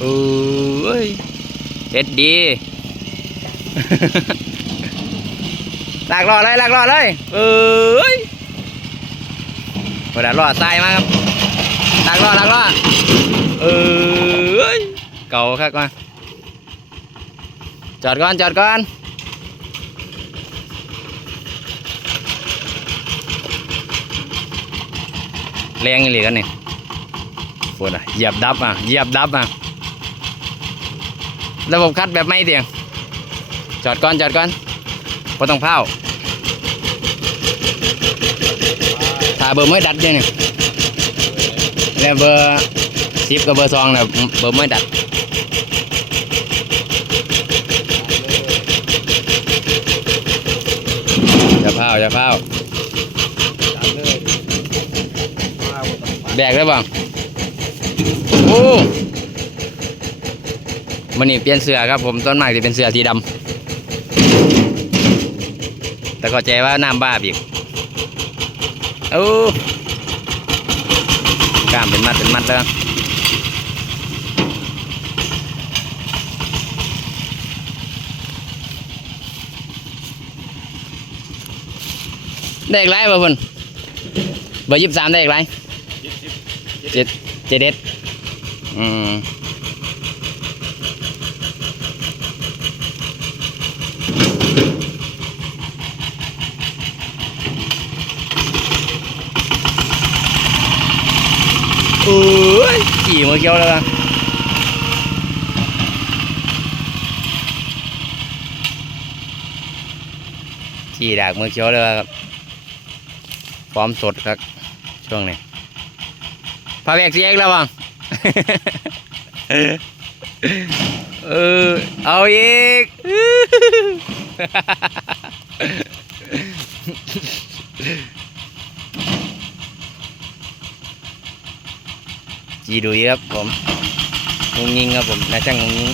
เอ้ยเฮ็ดดี ลากล้อเลยลากล้อเลย เอ้ยเวลาล้อทรายมาครับลากล้อลากล้อเอ้ยเก่าครับก่อนจอดก่อนจอดก่อนแรงอีหลีกันนี่ปวดอะเหยียบดับอะเหยียบดับอะ ระบบคัดแบบไม่เตียง จอดก่อนจอดก่อนพอต้องเผาถ้าเบอร์ไม่ดัดเนี่ยนี่แล้วเบอร์สิบกับเบอร์สองเนี่ยเบอร์ไม่ดัดอย่าเผาอย่าเผาเลยาวต้องไปแบกได้บ้างโอ้ มันนี่เปลี่ยนเสื้อครับผมต้นไม้ที่เป็นเสื้อสีดำแต่ก็ใจว่าน้ำบ้าอีกโอ้กล้ามเป็นมัดเป็นมัดแล้วได้อีกไรบ่เพิ่นเบอร์ยี่สิบสามได้อีกไรเจ็ดเจ็ดเด็ดอืม อ้ยขี่มือเกี้ยวแล้วอะขี่ดากมือเกี้ยวเลยครับพร้อมสดครับ ช่วงนี้พาแบกเสียอีกแล้วบ้างเออเอาอีก จีดุยครับผมงงงิงครับผมนายช่างงงงิง